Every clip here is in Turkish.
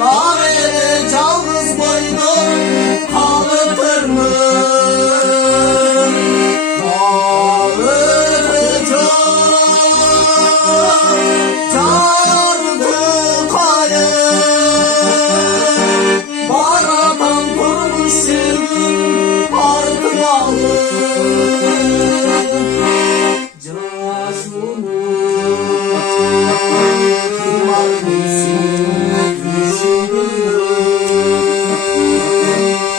Kahvede çalgız boynum kalıtır mı? Çağırdı kalem, baratan kurmuş sevdim artıyalı. Caşunu kim almışsın düşündüm.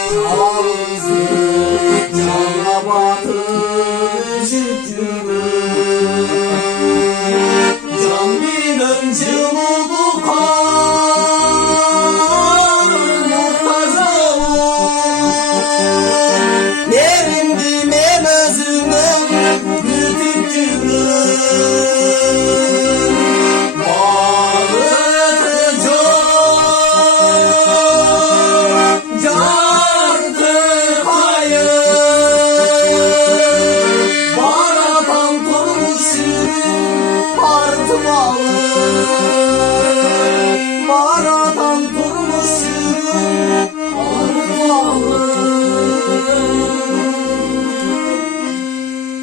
Çağrısı canla batır üşüttüm.